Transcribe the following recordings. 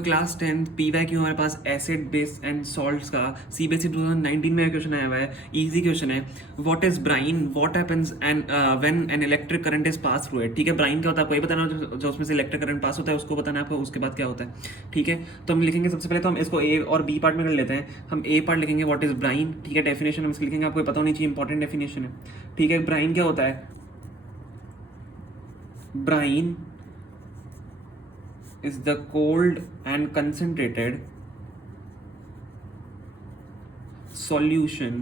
Class 10 पी हमारे पास एसिड बेस एंड सॉल्ट्स का सीबीएसई 2019 में क्वेश्चन आया हुआ है, इजी क्वेश्चन है। What is brine, what happens and when an electric current is pass through it. ठीक है, ब्राइन क्या होता है आपको ये बताना, जो उसमें से इलेक्ट्रिक करंट पास होता है उसको बताना है आपको, उसके बाद क्या होता है। ठीक है, तो हम लिखेंगे सबसे पहले तो हम इसको ए और बी पार्ट में कर लेते हैं। हम ए पार्ट लिखेंगे व्हाट इज ब्राइन। ठीक है, डेफिनेशन हम इसको लिखेंगे, आपको पता होनी चाहिए, इंपॉर्टेंट डेफिनेशन है। ठीक है, ब्राइन क्या होता है, brine is the cold and concentrated solution।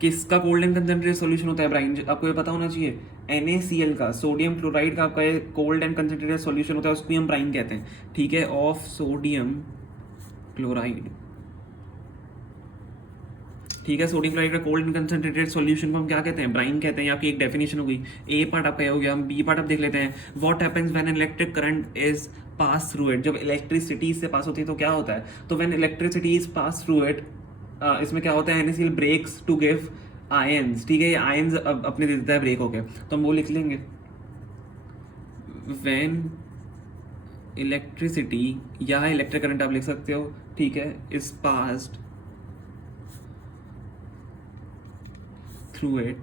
किसका कोल्ड एंड कंसेंट्रेटेड सॉल्यूशन होता है ब्राइन, आपको ये पता होना चाहिए। NaCl का, सोडियम क्लोराइड का आपका ये कोल्ड एंड कंसेंट्रेटेड सॉल्यूशन होता है, उसको हम ब्राइन कहते हैं। ठीक है, ऑफ सोडियम क्लोराइड। ठीक है, सोडियम क्लोराइड का कोल्ड एंड कंसेंट्रेटेड सॉल्यूशन को हम क्या कहते हैं, ब्राइन कहते हैं। आपकी एक डेफिनेशन हो गई। ए पार्ट आपका हो गया, हम बी पार्ट आप देख लेते हैं। What happens when an electric current is pass through it. जब इलेक्ट्रिसिटी से पास होती है तो क्या होता है, तो when electricity is pass through it, इसमें क्या होता है, NaCl breaks to give ions. ठीक है, ये आयंस अपने दे देता है ब्रेक होके, तो हम वो लिख लेंगे। व्हेन इलेक्ट्रिसिटी या इलेक्ट्रिक करंट आप लिख सकते हो। ठीक है, is passed through it,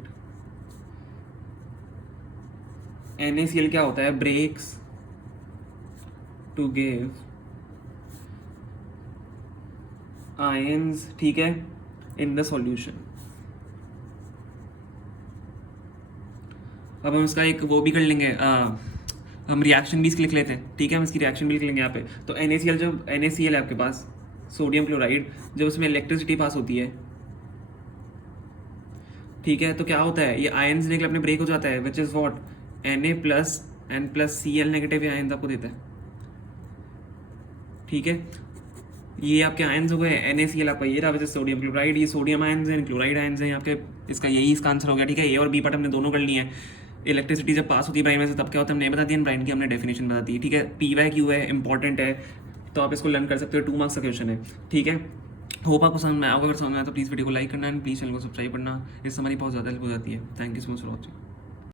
NaCl क्या होता है, ब्रेक्स टू गिव आयंस। ठीक है, इन द सॉल्यूशन। अब हम इसका एक वो भी कर लेंगे, हम रिएक्शन भी इसकी लिख लेते हैं। ठीक है, हम इसकी रिएक्शन भी लिख लेंगे यहाँ पे। तो NaCl, जब NaCl है आपके पास सोडियम क्लोराइड, जब उसमें इलेक्ट्रिसिटी पास होती है, ठीक है, तो क्या होता है, ये आयंस निकल अपने ब्रेक हो जाता है, which is what, Na plus and plus Cl negative ions आपको देता है। ठीक है, ये आपके आयंस हो गए। NaCl आपका ये रहा, वजह सोडियम क्लोराइड, ये सोडियम आयंस हैं, क्लोराइड आयंस हैं आपके, इसका यही इसका आंसर हो गया। ठीक है, ए और बी पार्ट हमने दोनों कर लिए हैं। इलेक्ट्रिसिटी जब पास होती है ब्राइन में से तब क्या होता है हमने बता दिया, ब्राइन की हमने डेफिनेशन बता दी। ठीक है, PYQ है, इंपॉर्टेंट है, तो आप इसको लर्न कर सकते हो, 2 मार्क्स का क्वेश्चन है। ठीक है, होप आपको समझ में आएगा। अगर समझ में आया तो प्लीज़ वीडियो को लाइक करना एंड प्लीज़ चैनल को सब्सक्राइब करना, इससे हमारी बहुत ज़्यादा हेल्प हो जाती है। Thank you so much for watching.